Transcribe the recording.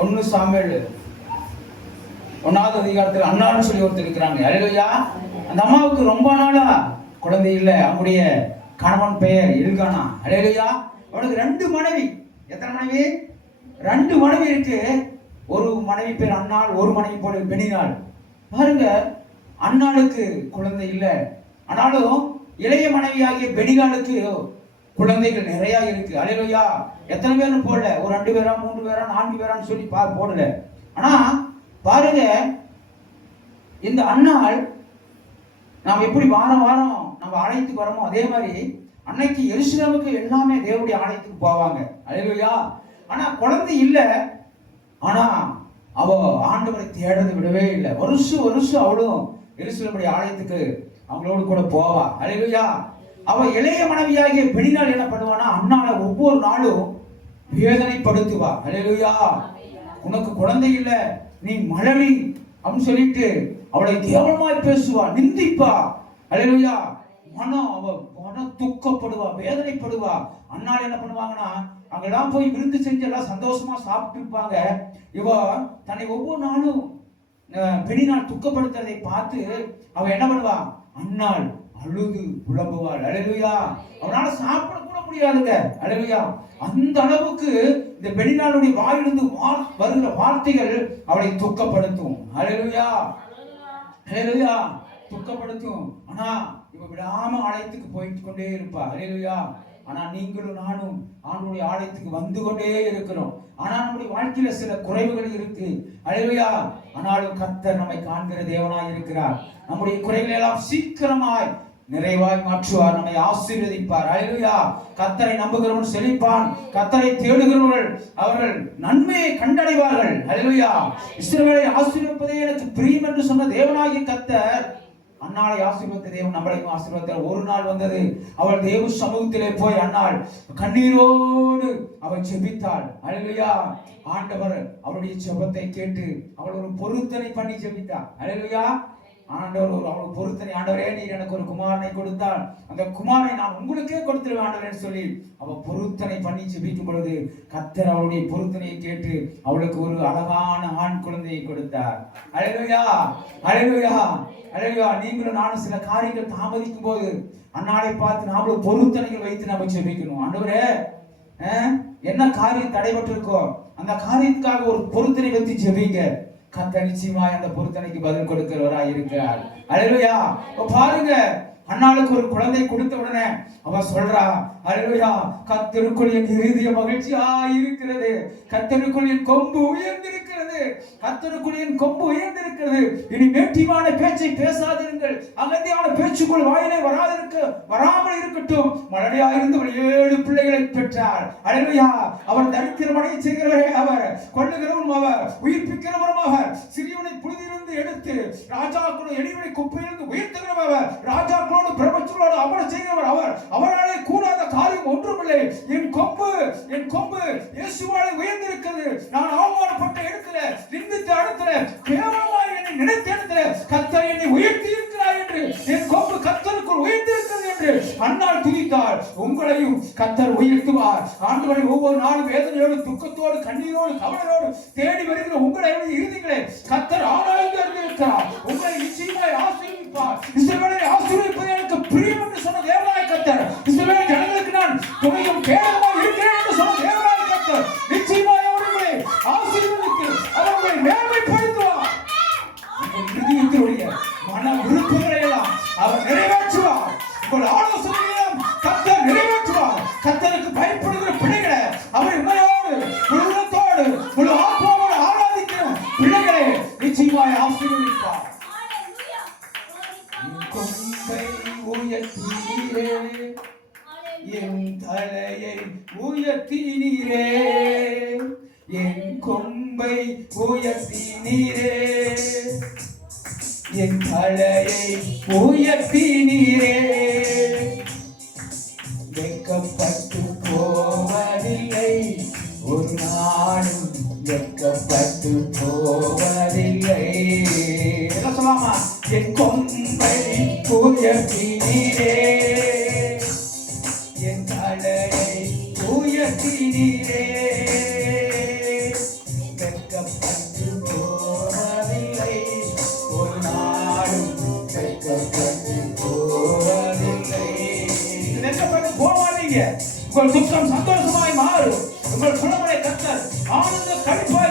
ஒன்று சாமியல் ஒன்றாவது அதிகாரத்தில் அண்ணான்னு சொல்லி ஒருத்தர் இருக்கிறாங்க. அழகையா அந்த அம்மாவுக்கு ரொம்ப நாளா குழந்தை இல்லை. அவங்களுடைய கணவன் பெயர் இருக்கானா அழகையா அவனுக்கு ரெண்டு மனைவி. எத்தனை மனைவி? ரெண்டு மனைவி இருக்கு. ஒரு மனைவி பேர் அண்ணாள் ஒரு மனைவி பேர் பெணினாள் பாருங்க அண்ணாளுக்கு குழந்தை இல்லை. ஆனாலும் இளைய மனைவியாகிய பெணிகாலுக்கு குழந்தைகள் நிறைய இருக்கு. அலையா எத்தனை பேரும் போடல. ஒரு ரெண்டு பேரா மூன்று பேரா நான்கு பேரான்னு சொல்லி பா போடல. ஆனா பாருங்க இந்த அண்ணாள் நாம் எப்படி வாரம் வாரம் நம்ம ஆலயத்துக்கு வரோமோ அதே மாதிரி அன்னைக்கு எருசலேமுக்கு எல்லாமே தேவனுடைய ஆலயத்துக்கு போவாங்க. அலையா ஆனா குழந்தை இல்லை. ஆனா அவ ஆண்டவரை தேடுறது விடவே இல்லை. வருஷம் வருஷம் அவளும் எருசலேமுடைய ஆலயத்துக்கு அவங்களோடு கூட போவா. அலையா அவள் இளைய மனைவியாகிய பெண்ணினால் என்ன பண்ணுவானா அண்ணால ஒவ்வொரு நாளும் வேதனைப்படுத்துவா அலையா உனக்கு குழந்தை இல்லை நீ மழவி அப்படின்னு சொல்லிட்டு அவளை கேவலமாய் பேசுவா நிந்திப்பா அலையா மனம் அவ மன துக்கப்படுவா வேதனைப்படுவா. அண்ணாள் என்ன பண்ணுவாங்கன்னா அங்கெல்லாம் போய் விருந்து செஞ்சு எல்லாம் சந்தோஷமா சாப்பிட்டு இருப்பாங்க. இவ தன்னை ஒவ்வொரு நாளும் அஹ், பெண்ணினால் துக்கப்படுத்துறதை பார்த்து அவ என்ன பண்ணுவா? அண்ணாள் அழுது புலம்புவாள் அழகுயா அவனால சாப்பிட கூட முடியாதுங்க. அழகுயா அந்த அளவுக்கு இந்த பெண்ணினாளுடைய வாயிலிருந்து வா- வருகிற வார்த்தைகள் அவளை துக்கப்படுத்தும். அழகுயா அழகுயா துக்கப்படுத்தும். ஆனா இவ விடாம ஆலயத்துக்கு போயிட்டு கொண்டே இருப்பா அழகுயா ஆனா நீங்களும் நானும் ஆண்டுடைய ஆலயத்துக்கு வந்து கொண்டே இருக்கிறோம். ஆனா நம்முடைய வாழ்க்கையில சில குறைவுகள் இருக்கு. அழகையா ஆனாலும் கத்தர் நம்மை காண்கிற தேவனாய் இருக்கிறார். நம்முடைய குறைகளை எல்லாம் சீக்கிரமாய் நிறைவாய் மாற்றுவார். நம்மை ஆசீர்வதிப்பார். அழலுயா கத்தரை நம்புகிறவன் செழிப்பான். கத்தரை தேடுகிறவர்கள் அவர்கள் நன்மையை கண்டடைவார்கள். அழலுயா இஸ்ரவேலை ஆசீர்வதிப்பதே எனக்கு பிரியம் என்று சொன்ன தேவனாகிய கத்தர் அன்னாளை ஆசீர்வத்த தேவன் நம்மளையும் ஆசீர்வத்தார் ஒரு நாள் வந்தது அவள் தேவ சமூகத்திலே போய் அன்னாள் கண்ணீரோடு அவள் செபித்தாள் அழகையா ஆண்டவர் அவளுடைய செபத்தை கேட்டு அவள் ஒரு பொருத்தனை பண்ணி ஜெபித்தாள் அழகையா ஆண்டவர் ஒரு அவளுக்கு பொருத்தனை. ஆண்டவரே நீர் எனக்கு ஒரு குமாரனை கொடுத்தால் அந்த குமாரனை நான் உங்களுக்கே கொடுத்துருவேன் ஆண்டவரேன்னு சொல்லி அவள் பொருத்தனை பண்ணி ஜெபிக்கும் பொழுது கத்தர் அவளுடைய பொருத்தனையை கேட்டு அவளுக்கு ஒரு அழகான ஆண் குழந்தையை கொடுத்தார். அழகுயா அழகுயா அழகுயா நீங்களும் நானும் சில காரியங்கள் தாமதிக்கும் போது அன்னாளை பார்த்து நாமளும் பொருத்தனைகள் வைத்து நம்ம ஜெபிக்கணும். ஆண்டவரே என்ன காரியம் தடைபட்டிருக்கோ அந்த காரியத்துக்காக ஒரு பொருத்தனை வைத்து ஜெபிங்க. கத்த நிச்சயமாய் அந்த பொருத்தனைக்கு பதில் கொடுக்கிறவராய் இருக்கிறார். அழலுயா பாருங்க அண்ணாளுக்கு ஒரு குழந்தை கொடுத்த உடனே அவ சொல்றா அழலுயா கத்தருக்குள் என் இறுதிய மகிழ்ச்சியா இருக்கிறது. கத்தருக்குள் என் கொம்பு உயர்ந்திருக்கிறது. இருக்கிறது. என் கொம்பு உயர்ந்திருக்கிறது. இனி மேட்டிமான பேச்சை பேசாதிருங்கள். அகந்தியான பேச்சுக்குள் வாயிலே வராதிருக்க வராமல் இருக்கட்டும். மழலையா இருந்து ஒரு ஏழு பிள்ளைகளை பெற்றார் அழகையா அவர் தரித்திரமடைய செய்கிறவரே அவர். கொள்ளுகிறவரும் அவர். உயிர்ப்பிக்கிறவரும் அவர். சிறியவனை புழுதியிலிருந்து எடுத்து ராஜா குழு எடிவனை குப்பையிலிருந்து உயர்த்துகிறவர் அவர். ராஜாக்களோடு பிரபஞ்சங்களோடு அமர செய்கிறவர் அவர். அவராலே கூடாத காரியம் ஒன்றுமில்லை. என் கொம்பு என் கொம்பு இயேசுவாலே கண்ணால் துதித்தால் உங்களையும் கத்தர் உயர்த்துவார். ஆண்டுகளை ஒவ்வொரு நாளும் வேதனையோடு துக்கத்தோடு கண்ணீரோடு கவலையோடு தேடி வருகிற உங்களை இறுதிகளை கத்தர் ஆராய்ந்து அறிந்திருக்கிறார். கொம்பை உயர்த்தீரே என் தலையை உயர்த்தினீரே. என் கொம்பை உயர்த்தினீரே. என் தலையை உயர்த்தினீரே. வெக்கப்பட்டு போவதில்லை. ஒரு நாளும் வெக்கப்பட்டு போ தலையை உயர்த்தினீரே போவதில்லை ஒரு நாளும் வெட்கப்பட்டு போவதில்லை வெட்கப்பட்டு போவாதீங்க உங்கள் துக்கம் சந்தோஷமாய் மாறும். உங்கள் குணமுறை கத்தர் ஆனந்த கழிப்பார்